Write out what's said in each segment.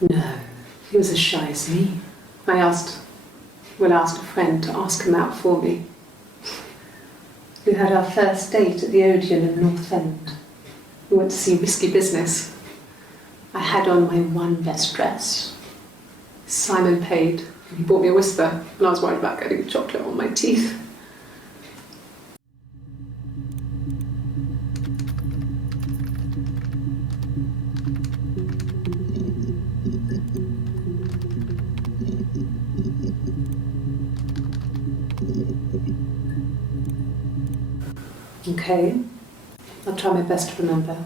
No, he was as shy as me. I asked a friend to ask him out for me. We had our first date at the Odeon in North End. We went to see Risky Business. I had on my one best dress. Simon paid, and he bought me a Whisper, and I was worried about getting chocolate on my teeth. Okay, I'll try my best to remember.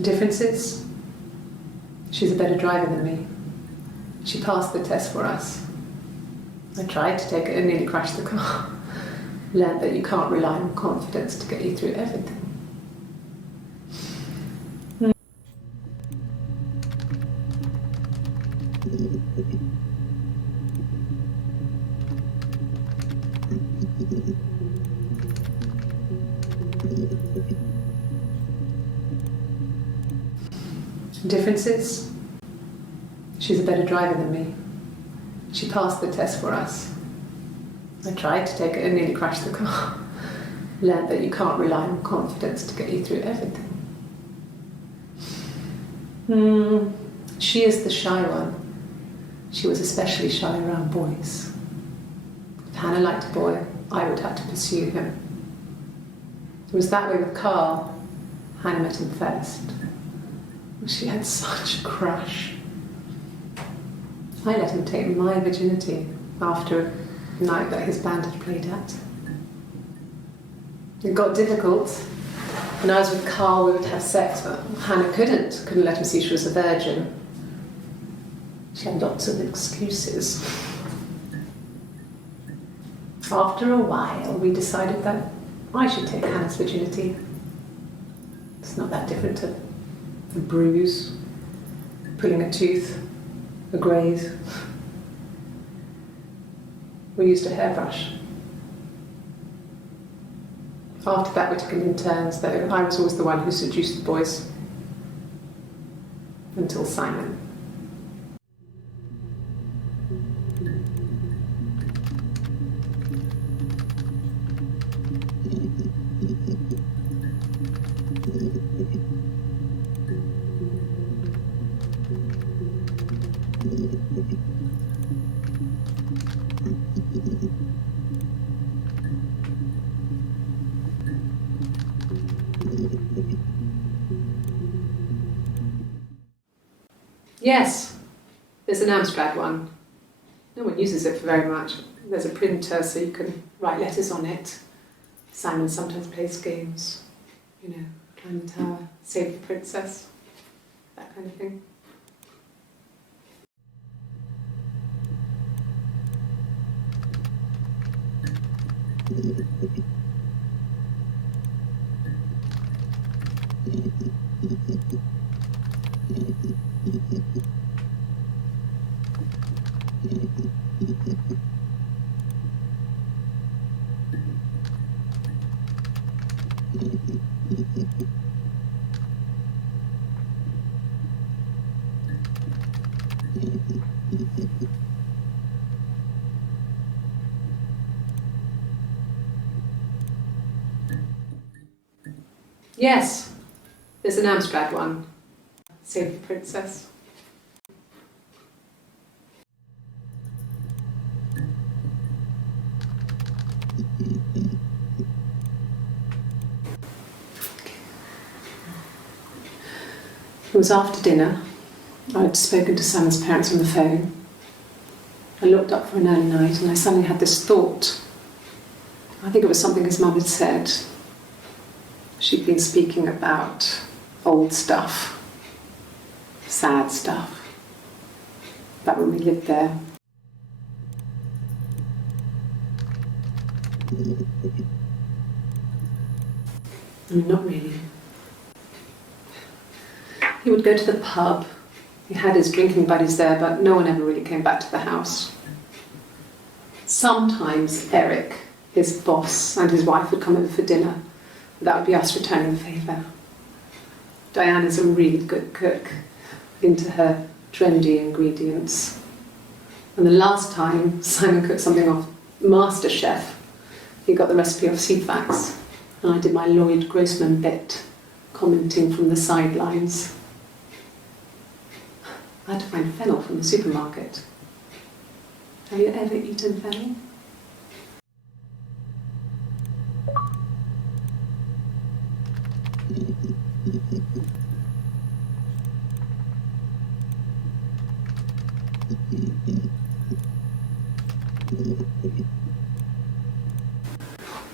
Difference is, she's a better driver than me. She passed the test for us. I tried to take it and nearly crashed the car. Learned that you can't rely on confidence to get you through everything. Difference is, she's a better driver than me. She passed the test for us. I tried to take it and nearly crashed the car. Learned that you can't rely on confidence to get you through everything. She is the shy one. She was especially shy around boys. If Hannah liked a boy, I would have to pursue him. It was that way with Carl. Hannah met him first. She had such a crush. I let him take my virginity after a night that his band had played at. It got difficult. When I was with Carl, we would have sex, but Hannah couldn't let him see she was a virgin. She had lots of excuses. After a while, we decided that I should take Hannah's virginity. It's not that different to a bruise, pulling a tooth, a graze. We used a hairbrush. After that, we took it in turns, though. I was always the one who seduced the boys. Until Simon. Yes, there's an Amstrad one. No one uses it for very much. There's a printer so you can write letters on it. Simon sometimes plays games, you know, climb the tower, save the princess, that kind of thing. Yes, there's an Amstrad one. Save the princess. It was after dinner. I'd spoken to Simon's parents on the phone. I looked up for an early night and I suddenly had this thought. I think it was something his mum had said. She'd been speaking about old stuff, sad stuff, about when we lived there. I mean, not really. He would go to the pub. He had his drinking buddies there, but no one ever really came back to the house. Sometimes Eric, his boss, and his wife would come over for dinner. That would be us returning the favour. Diana's a really good cook, into her trendy ingredients. And the last time Simon cooked something off MasterChef, he got the recipe off CFAX, and I did my Lloyd Grossman bit, commenting from the sidelines. I had to find fennel from the supermarket. Have you ever eaten fennel?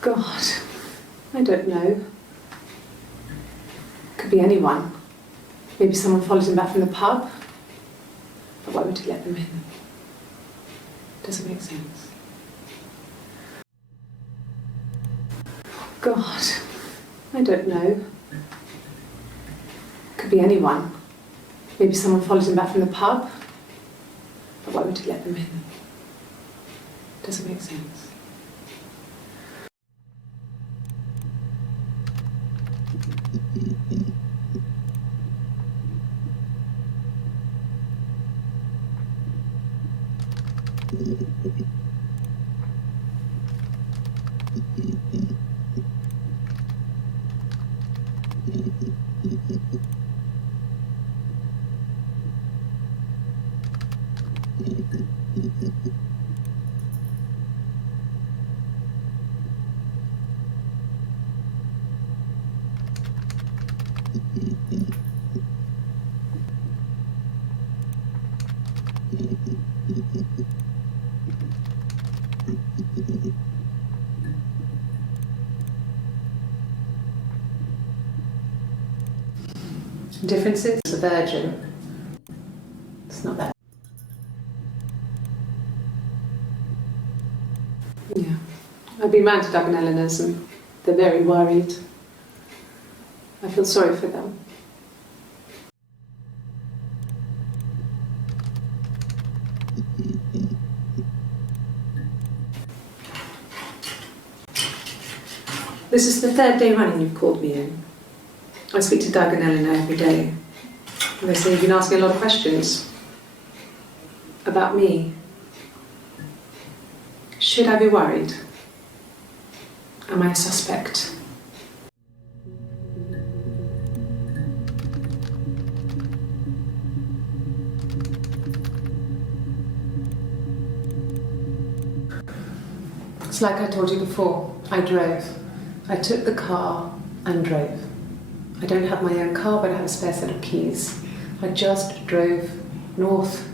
God, I don't know. Could be anyone. Maybe someone followed him back from the pub. But why would he let them in? Doesn't make sense. God, I don't know. Could be anyone. Maybe someone followed him back from the pub. But why would he let them in? Doesn't make sense. Differences? The Virgin. It's not that. Yeah. I've been round to Doug and Eleanor's and they're very worried. I feel sorry for them. This is the third day running you've called me in. I speak to Doug and Eleanor every day. And they say you've been asking a lot of questions about me. Should I be worried? Am I a suspect? It's like I told you before. I drove. I took the car and drove. I don't have my own car, but I have a spare set of keys. I just drove north.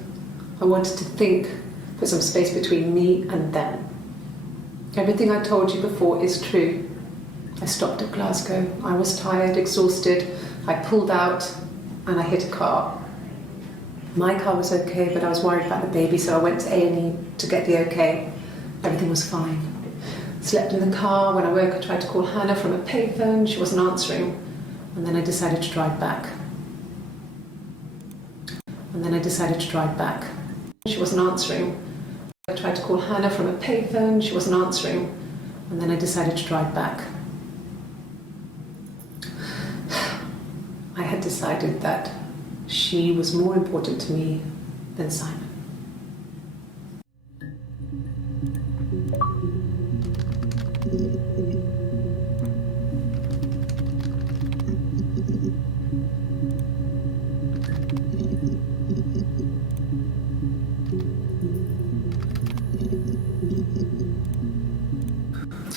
I wanted to think, put some space between me and them. Everything I told you before is true. I stopped at Glasgow. I was tired, exhausted. I pulled out and I hit a car. My car was okay, but I was worried about the baby, so I went to A&E to get the okay. Everything was fine. Slept in the car. When I woke, I tried to call Hannah from a payphone. She wasn't answering. And then I decided to drive back. She wasn't answering. I tried to call Hannah from a payphone. She wasn't answering. And then I decided to drive back. I had decided that she was more important to me than Simon.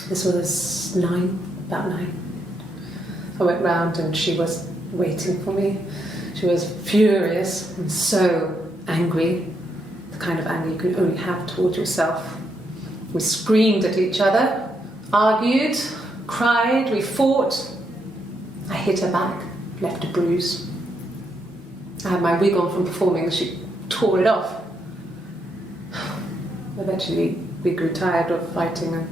This was about 9. I went round and she was waiting for me. She was furious and so angry, the kind of anger you can only have towards yourself. We screamed at each other, argued, cried, we fought. I hit her back, left a bruise. I had my wig on from performing and she tore it off. Eventually, we grew tired of fighting and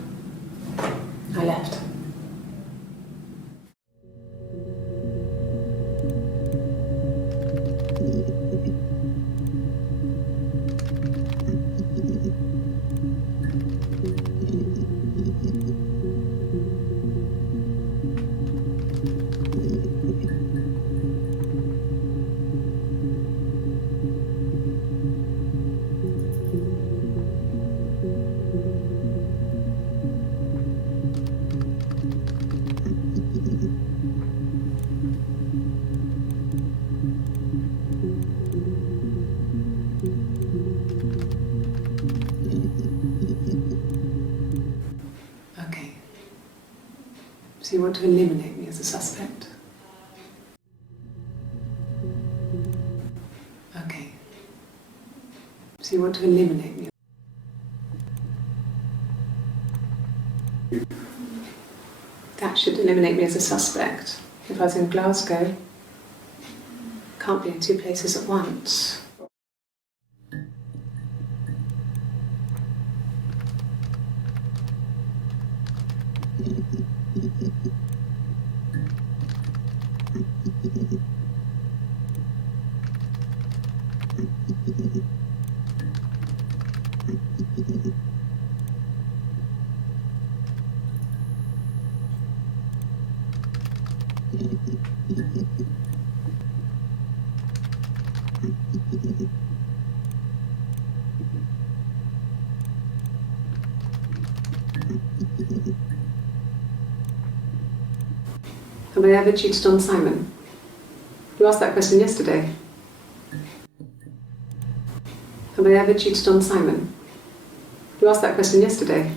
I left. So you want to eliminate me as a suspect? Okay. So you want to eliminate me? That should eliminate me as a suspect. If I was in Glasgow, can't be in two places at once. Have I ever cheated on Simon? You asked that question yesterday. Have I ever cheated on Simon? You asked that question yesterday.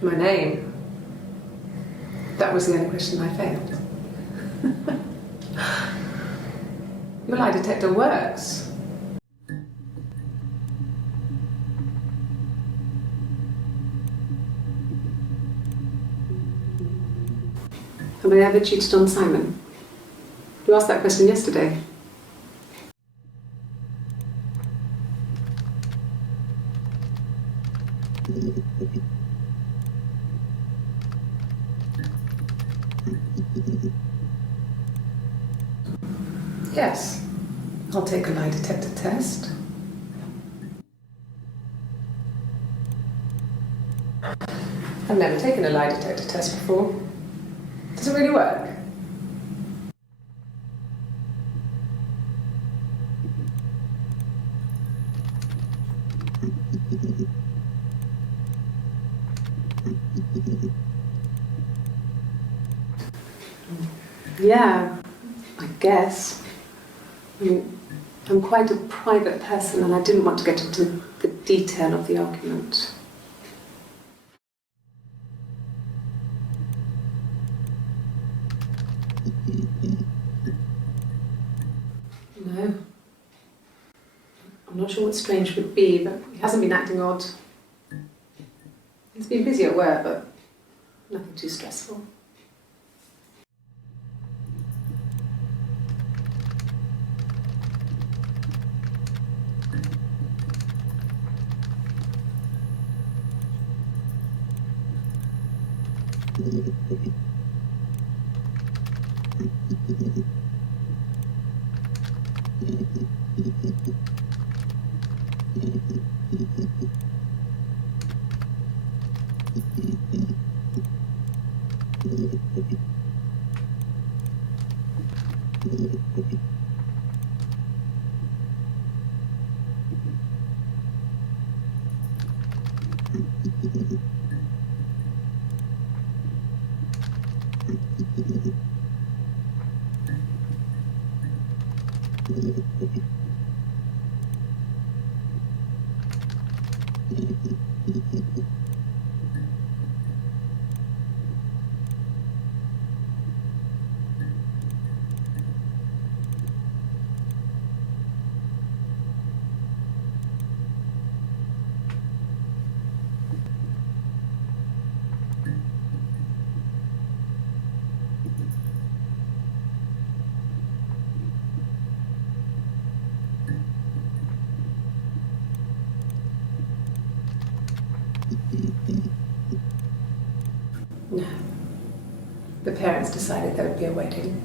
My name? That was the only question I failed. Your lie detector works. Have I ever cheated on Simon? You asked that question yesterday. Yes, I'll take a lie detector test. I've never taken a lie detector test before. Does it really work? Yeah, I guess. I mean, I'm quite a private person and I didn't want to get into the detail of the argument. No. I'm not sure what strange would be, but he hasn't been acting odd. He's been busy at work, but nothing too stressful. parents decided there would be a wedding.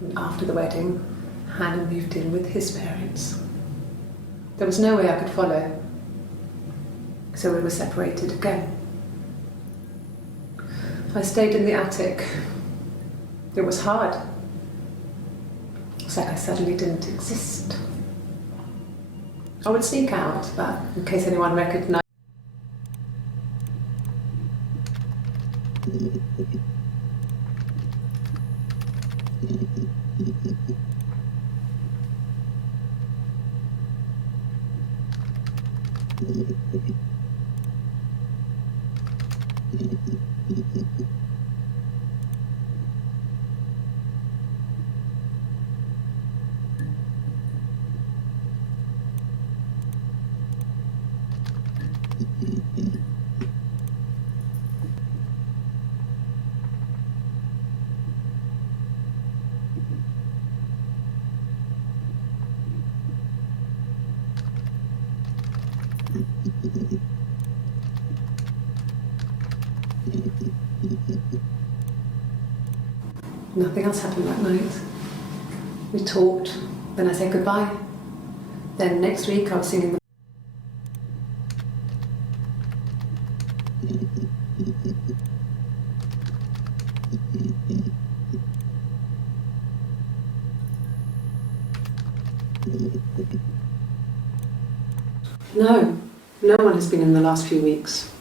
And after the wedding, Hannah moved in with his parents. There was no way I could follow, so we were separated again. I stayed in the attic. It was hard. It's like I suddenly didn't exist. I would sneak out, but in case anyone recognized. Nothing else happened that night. We talked, then I said goodbye. Then next week I was singing the No one has been in the last few weeks.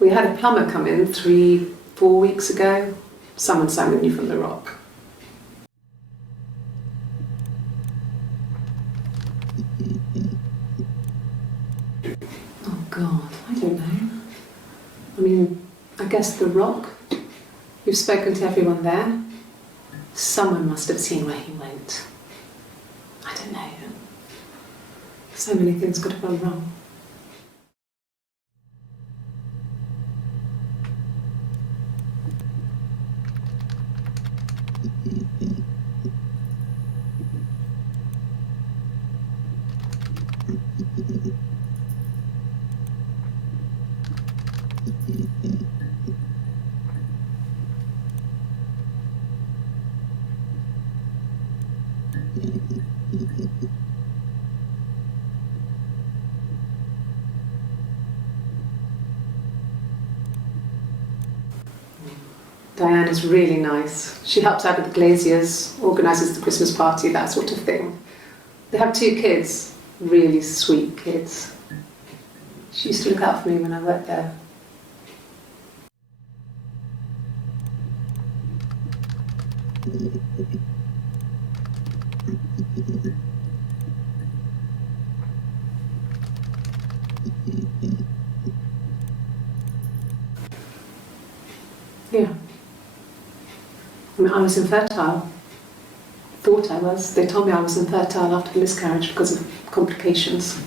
We had a plumber come in 3-4 weeks ago. Someone sang with you from the rock. Oh God, I don't know. I mean, I guess the rock. You've spoken to everyone there. Someone must have seen where he went. I don't know. So many things could have gone wrong. Diana's really nice. She helps out with the glaziers, organises the Christmas party, that sort of thing. They have 2 kids, really sweet kids. She used to look out for me when I worked there. Yeah. I mean, I was infertile. Thought I was. They told me I was infertile after the miscarriage because of complications.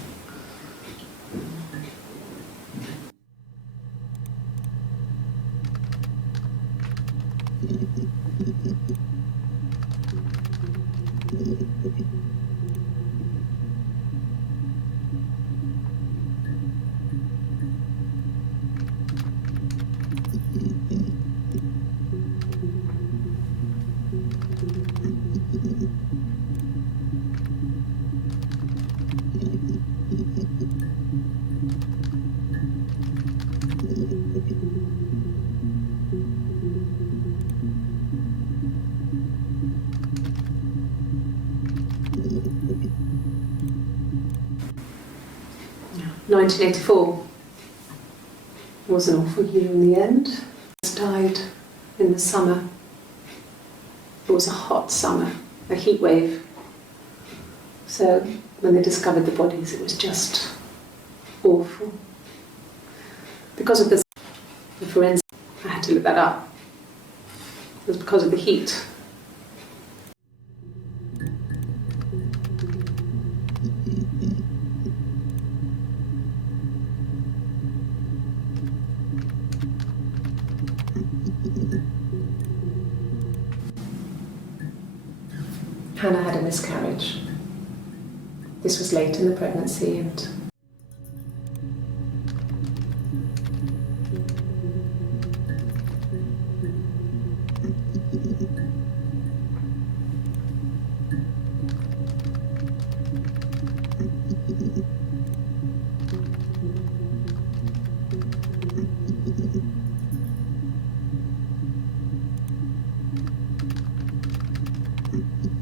Yeah. 1984 was an awful year in the end. I died in the summer. It was a hot summer, a heat wave. So when they discovered the bodies, it was just awful. Because of the forensic, I had to look that up. It was because of the heat. Hannah had a miscarriage. This was late in the pregnancy and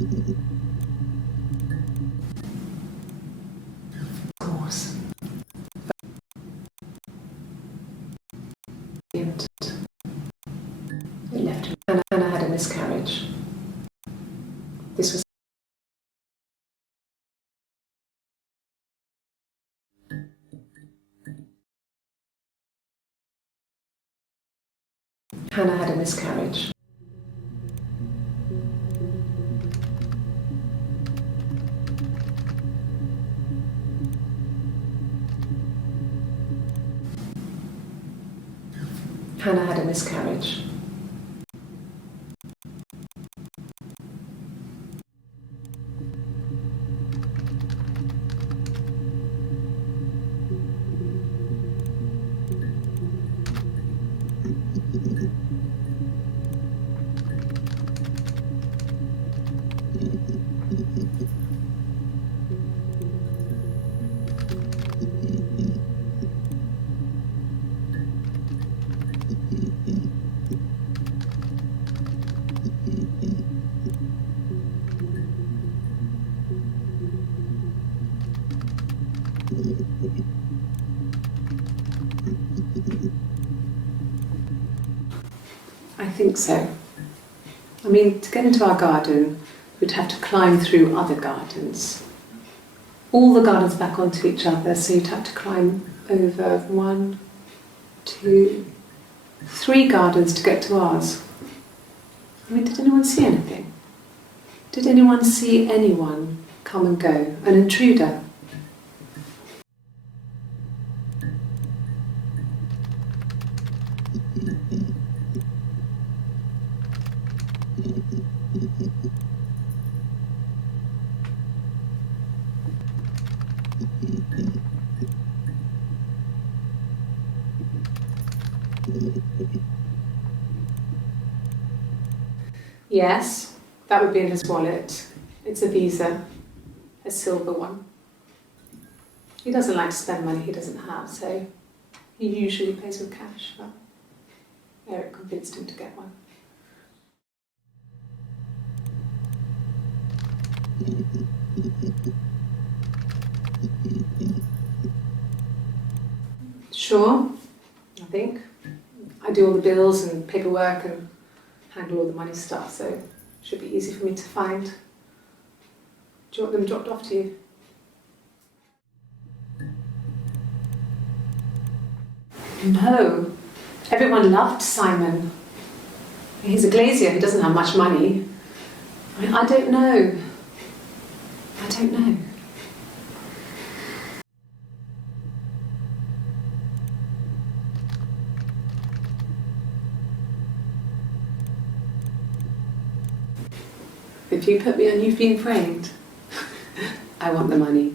Of course. It left her. Hannah had a miscarriage. This was Hannah had a miscarriage. Hannah had a miscarriage. I think so. I mean, to get into our garden, we'd have to climb through other gardens. All the gardens back onto each other, so you'd have to climb over 1, 2, 3 gardens to get to ours. I mean, did anyone see anything? Did anyone see anyone come and go? An intruder? Yes, that would be in his wallet. It's a Visa, a silver one. He doesn't like to spend money he doesn't have, so he usually pays with cash, but Eric convinced him to get one. Sure, I think. I do all the bills and paperwork and handle all the money stuff, so it should be easy for me to find. Do you want them dropped off to you? No. Everyone loved Simon. He's a glazier, he doesn't have much money. I mean, I don't know. I don't know. If you put me on You've Been Framed, I want the money.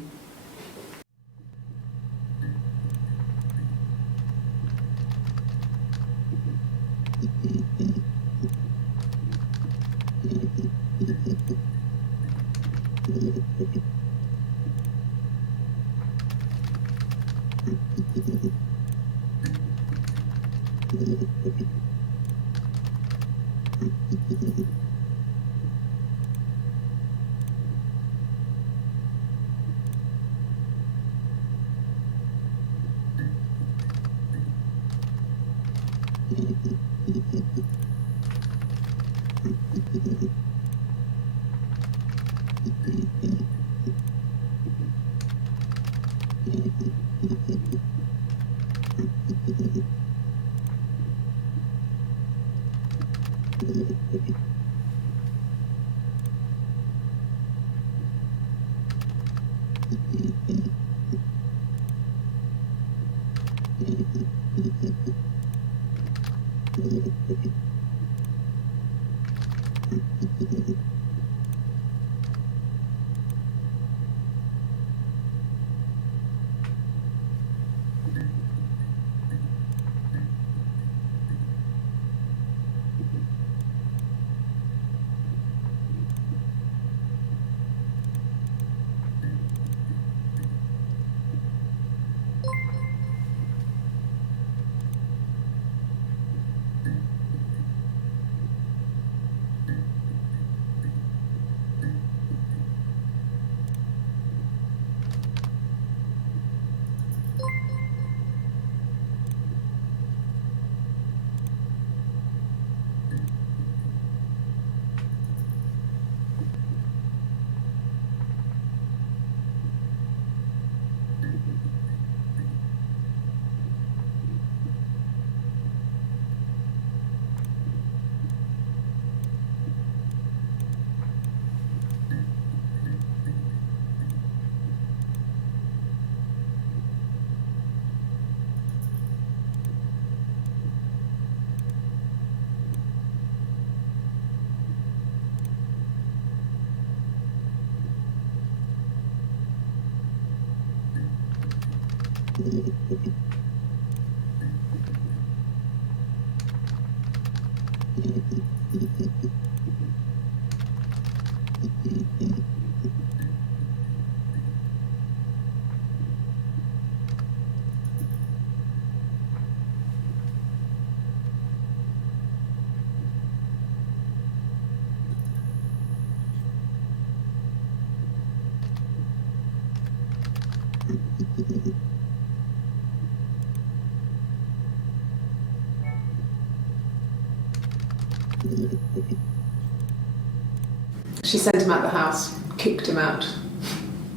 She sent him out the house, kicked him out,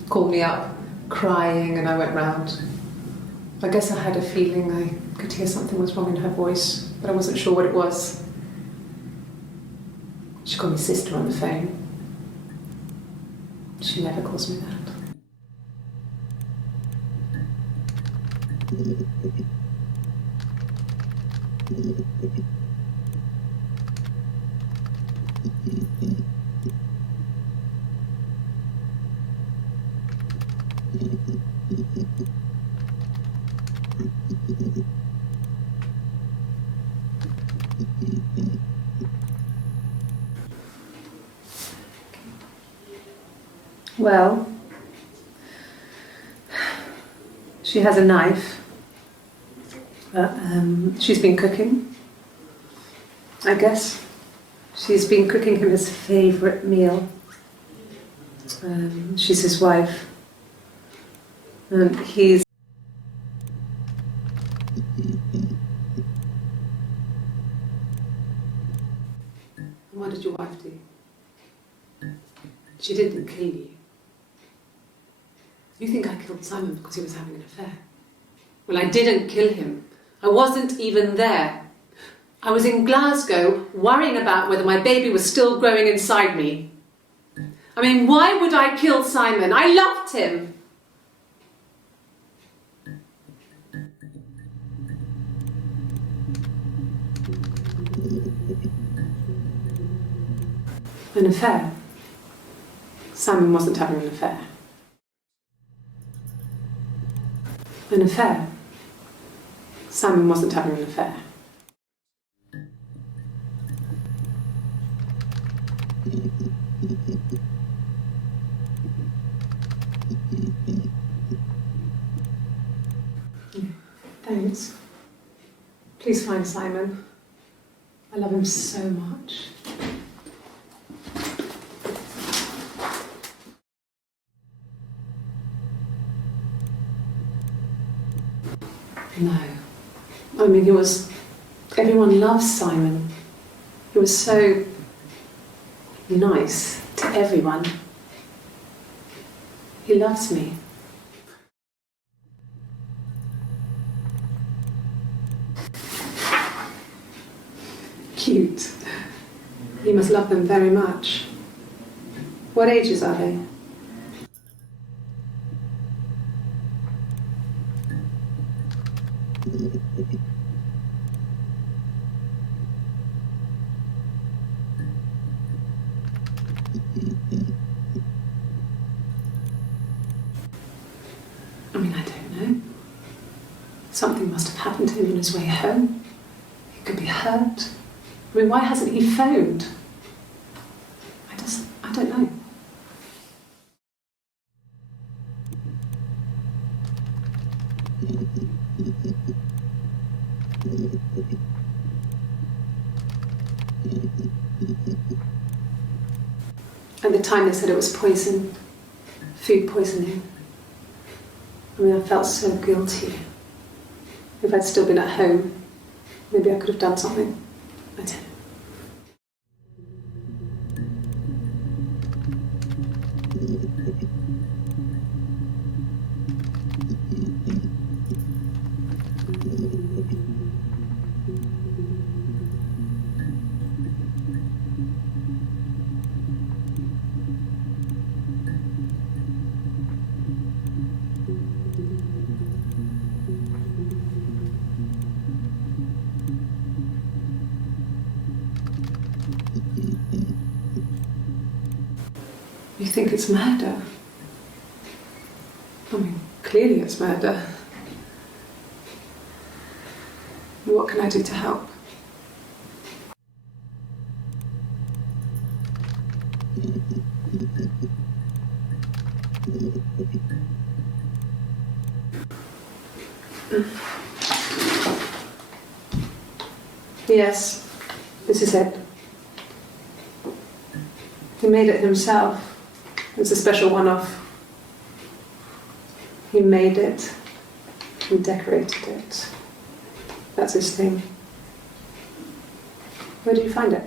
called me up, crying, and I went round. I guess I had a feeling I could hear something was wrong in her voice, but I wasn't sure what it was. She called me sister on the phone. She never calls me that. Well, she has a knife. She's been cooking, I guess. She's been cooking him his favourite meal. She's his wife. And he's... What did your wife do? She didn't kill you. You think I killed Simon because he was having an affair? Well, I didn't kill him. I wasn't even there. I was in Glasgow worrying about whether my baby was still growing inside me. I mean, why would I kill Simon? I loved him. An affair? Simon wasn't having an affair. An affair? Simon wasn't having an affair. Thanks. Please find Simon. I love him so much. No. I mean, everyone loves Simon. He was so nice to everyone. He loves me. Cute. He must love them very much. What ages are they? I mean, I don't know. Something must have happened to him on his way home. He could be hurt. I mean, why hasn't he phoned? I don't know. At the time they said it was poison, food poisoning. I mean, I felt so guilty. If I'd still been at home, maybe I could have done something. I don't know. You think it's murder? I mean, clearly it's murder. can I do to help? Yes, this is it. He made it himself. It's a special one-off. He made it and decorated it. That's his thing. Where did you find it?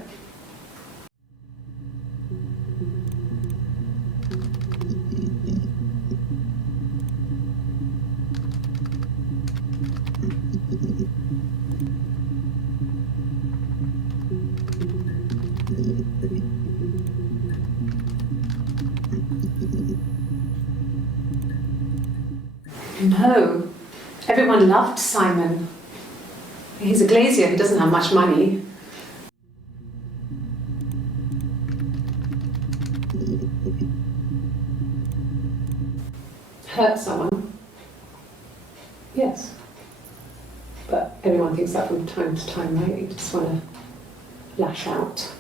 No. Everyone loved Simon. He's a glazier who doesn't have much money. Hurt someone? Yes. But everyone thinks that from time to time, right? You just want to lash out.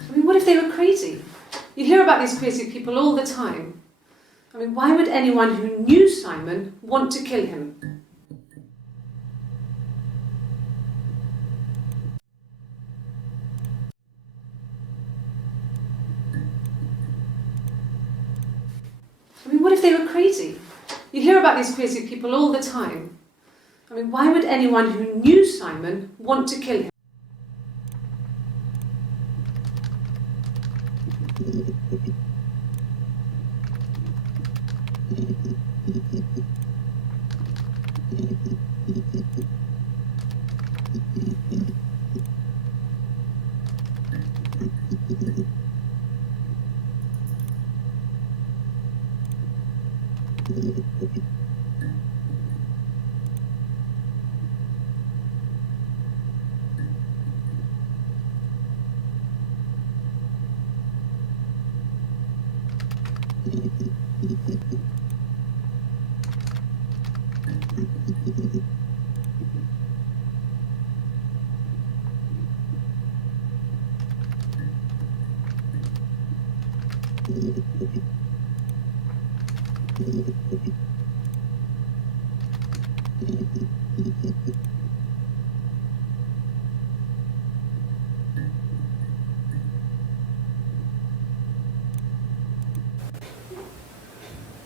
I mean, what if they were crazy? You hear about these crazy people all the time. I mean, why would anyone who knew Simon want to kill him? I mean, what if they were crazy? You hear about these crazy people all the time. I mean, why would anyone who knew Simon want to kill him?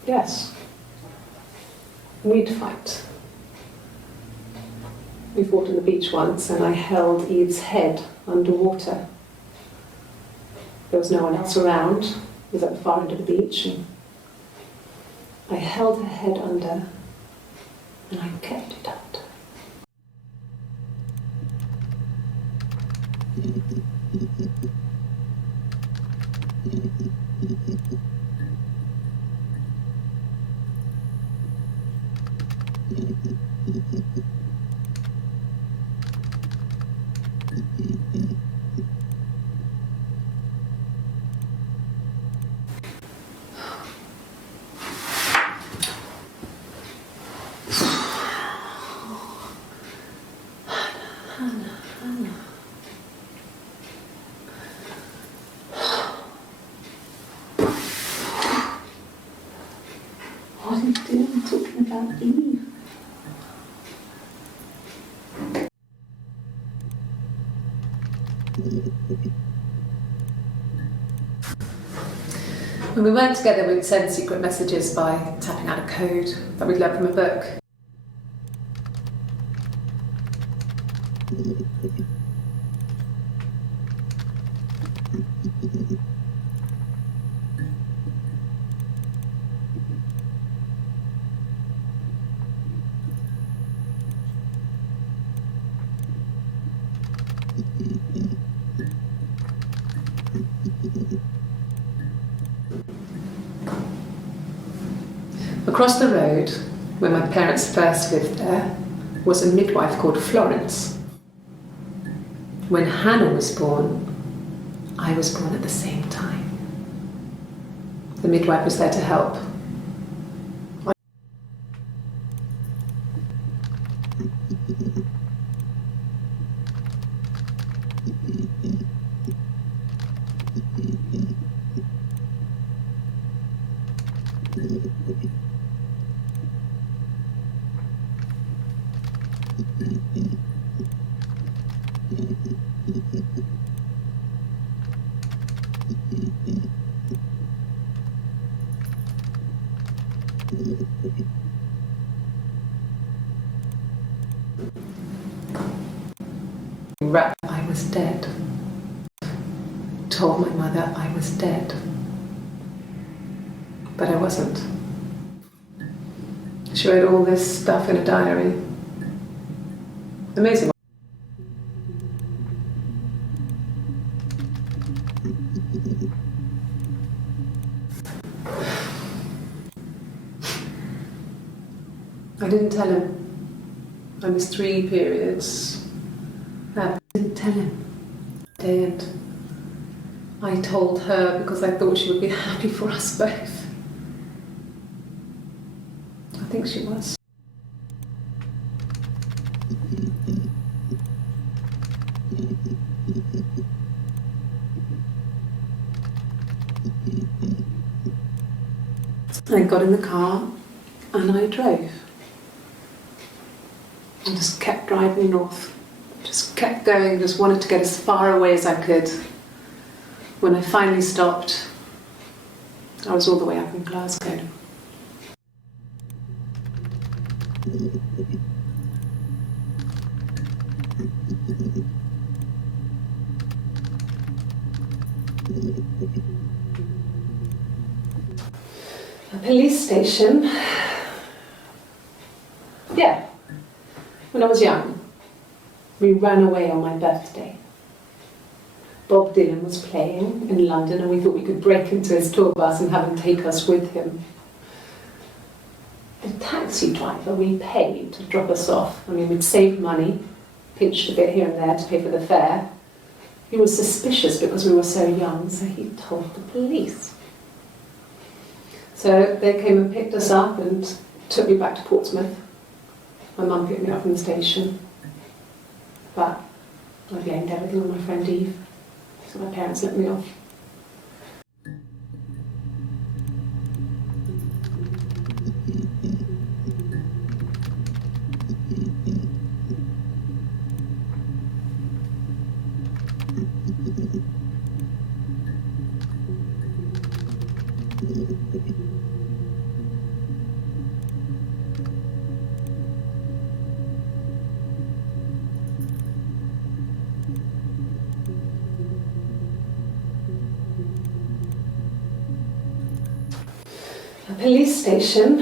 Yes. We'd fight. We fought on the beach once and I held Eve's head underwater. There was no one else around. It was at the far end of the beach and I held her head under and I kept it out. What are you doing talking about Eve? When we weren't together, we'd send secret messages by tapping out a code that we'd learned from a book. Across the road, where my parents first lived there, was a midwife called Florence. When Hannah was born, I was born at the same time. The midwife was there to help. I was dead. Told my mother I was dead. But I wasn't. She wrote all this stuff in a diary. Amazing. I didn't tell him. I missed 3 periods. I didn't tell him. And I told her because I thought she would be happy for us both. I think she was. I got in the car and I drove. And just kept driving north. Just kept going, just wanted to get as far away as I could. When I finally stopped, I was all the way up in Glasgow. A police station. Yeah, when I was young. We ran away on my birthday. Bob Dylan was playing in London and we thought we could break into his tour bus and have him take us with him. The taxi driver we paid to drop us off, I mean we'd saved money, pinched a bit here and there to pay for the fare. He was suspicious because we were so young, so he told the police. So they came and picked us up and took me back to Portsmouth. My mum picked me up from the station. But I blamed everything on my friend Eve, so my parents let me off. A police station.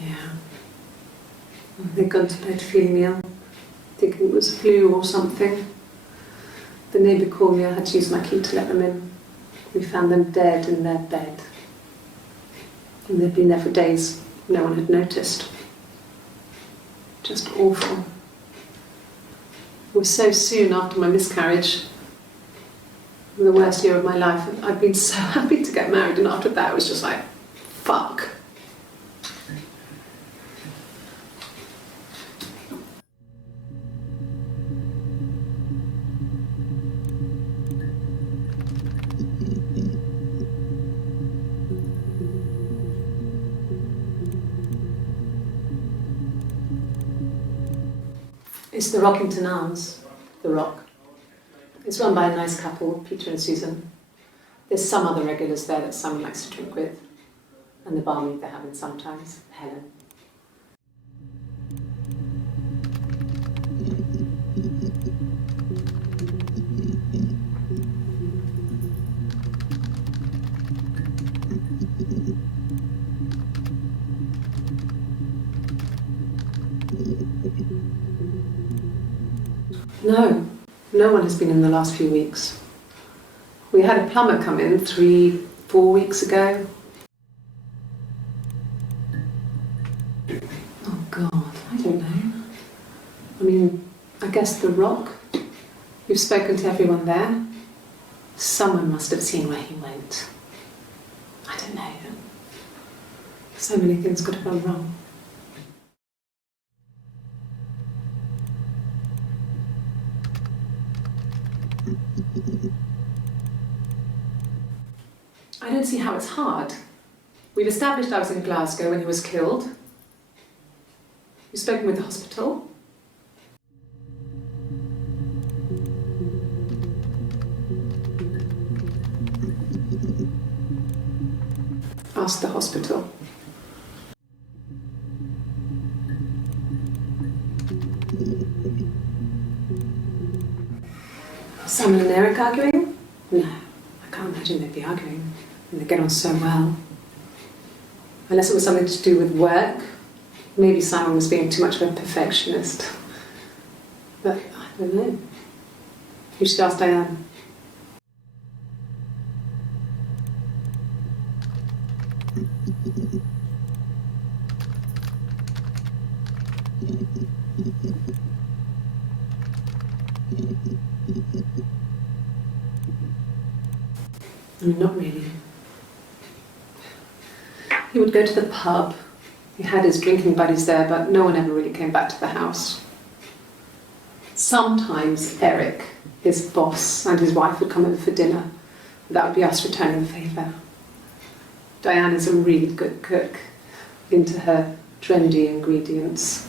Yeah. They'd gone to bed feeling ill, thinking it was flu or something. The neighbour called me, I had to use my key to let them in. We found them dead in their bed. And they'd been there for days, no one had noticed. Just awful. It was so soon after my miscarriage, the worst year of my life. I'd been so happy to get married, and after that it was just like, fuck. It's the Rockington Arms, the Rock. It's run by a nice couple, Peter and Susan. There's some other regulars there that Simon likes to drink with, and the barmaid they have in sometimes, Helen. No, no one has been in the last few weeks. We had a plumber come in 3-4 weeks ago. Oh God, I don't know. I mean, I guess the Rock. We've spoken to everyone there. Someone must have seen where he went. I don't know. So many things could have gone wrong. I don't see how it's hard. We've established I was in Glasgow when he was killed. You've spoken with the hospital. Ask the hospital. Simon and Eric arguing? No, I can't imagine they'd be arguing. And they get on so well. Unless it was something to do with work. Maybe Simon was being too much of a perfectionist. But I don't know. You should ask Diane. I mean, not really. He would go to the pub. He had his drinking buddies there, but no one ever really came back to the house. Sometimes Eric, his boss, and his wife would come over for dinner. That would be us returning the favour. Diane is a really good cook, into her trendy ingredients.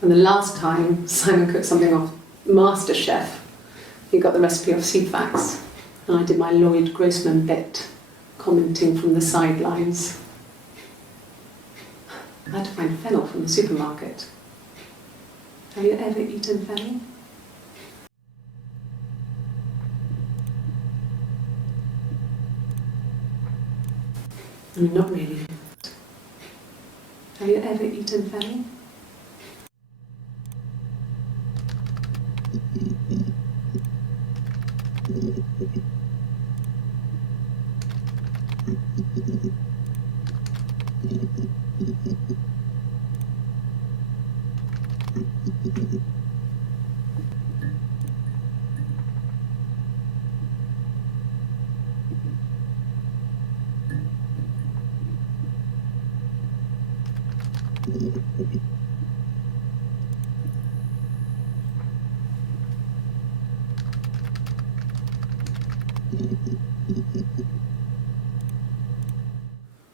And the last time Simon cooked something off MasterChef, he got the recipe off CFAX, and I did my Lloyd Grossman bit, commenting from the sidelines. I had to find fennel from the supermarket. Have you ever eaten fennel? I mean, not really. Have you ever eaten fennel?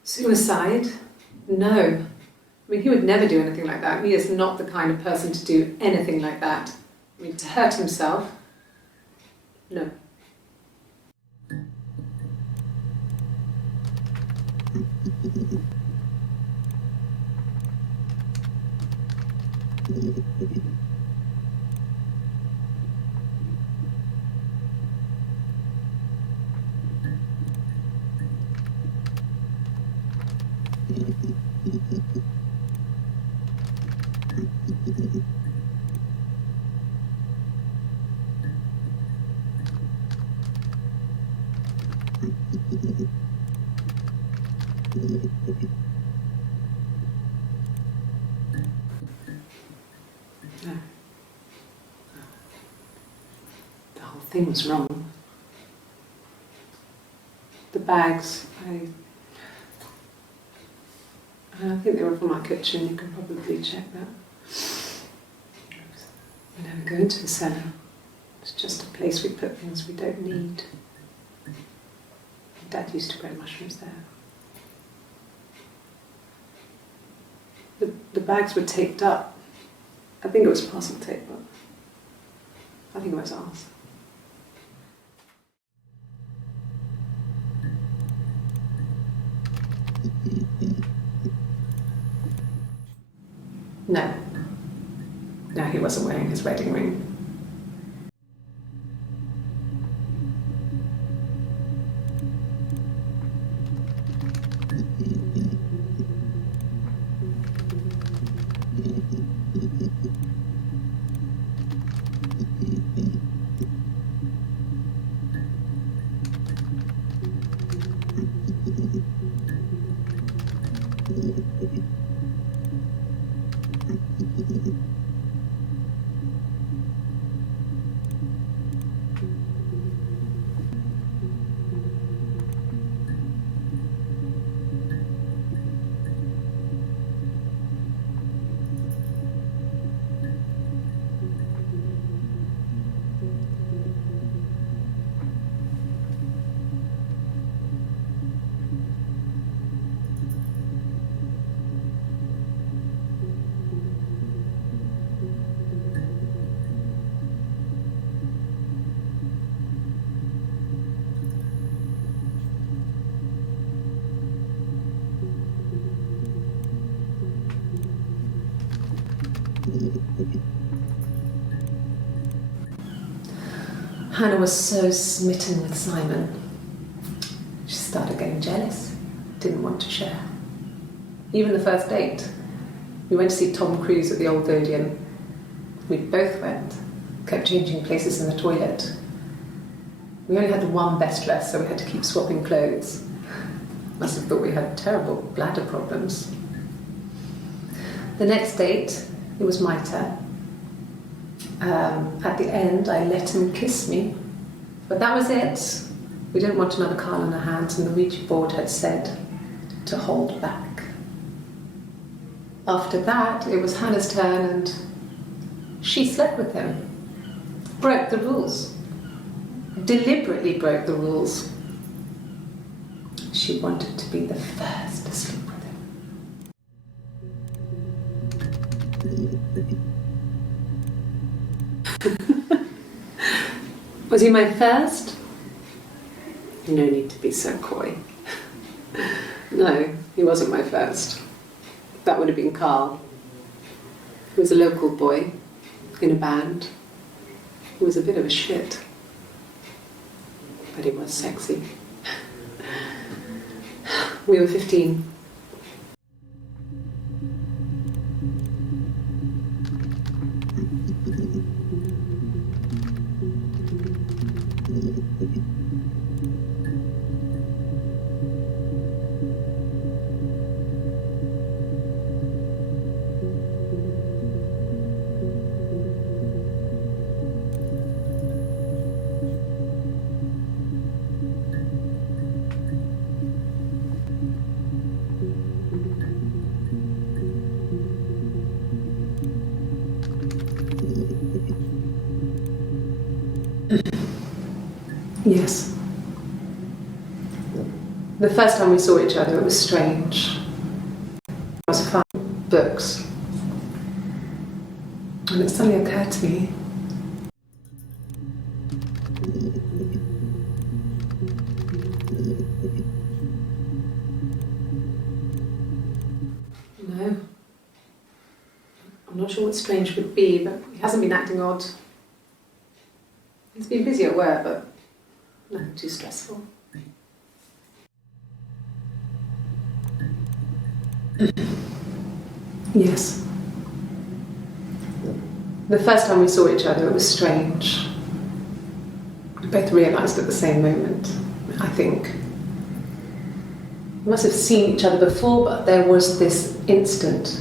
Suicide? No. I mean, he would never do anything like that. He is not the kind of person to do anything like that. I mean, to hurt himself? No. No. The whole thing was wrong. The bags, I think they were from our kitchen. You can probably check that. We never go into the cellar. It's just a place we put things we don't need. Dad used to grow mushrooms there. The bags were taped up. I think it was parcel tape, but I think it was ours. No. No, he wasn't wearing his wedding ring. Hannah was so smitten with Simon. She started getting jealous, didn't want to share. Even the first date, we went to see Tom Cruise at the Old Odeon. We both went, kept changing places in the toilet. We only had the one best dress, so we had to keep swapping clothes. Must have thought we had terrible bladder problems. The next date, it was my turn. At the end, I let him kiss me, but that was it. We didn't want another card on our hands, and the Ouija board had said to hold back. After that, it was Hannah's turn, and she slept with him. Broke the rules. Deliberately broke the rules. She wanted to be the first to sleep with him. Was he my first? No need to be so coy. No, he wasn't my first. That would have been Carl. He was a local boy in a band. He was a bit of a shit, but he was sexy. We were 15. Yes. The first time we saw each other, it was strange. It was fun. Books. And it suddenly occurred to me, no. I'm not sure what strange would be, but he hasn't been acting odd. He's been busy at work, but nothing too stressful. Yes. The first time we saw each other, it was strange. We both realised at the same moment, I think. We must have seen each other before, but there was this instant.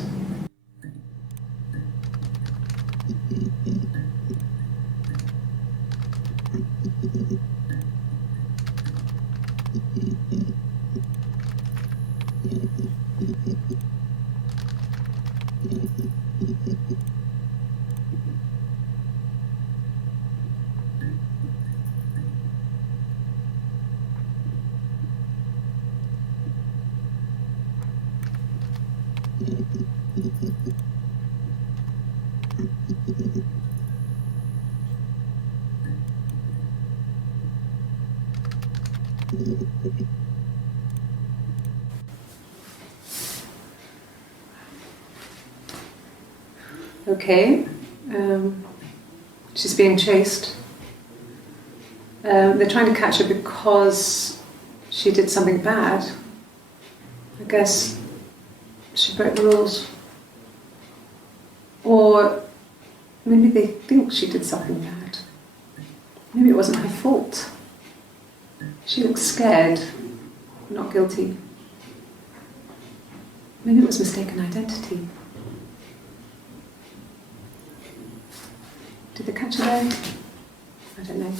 Okay, she's being chased. They're trying to catch her because she did something bad. I guess she broke the rules. Or maybe they think she did something bad. Maybe it wasn't her fault. She looks scared, not guilty. Maybe it was mistaken identity. Did they catch her there? I don't know.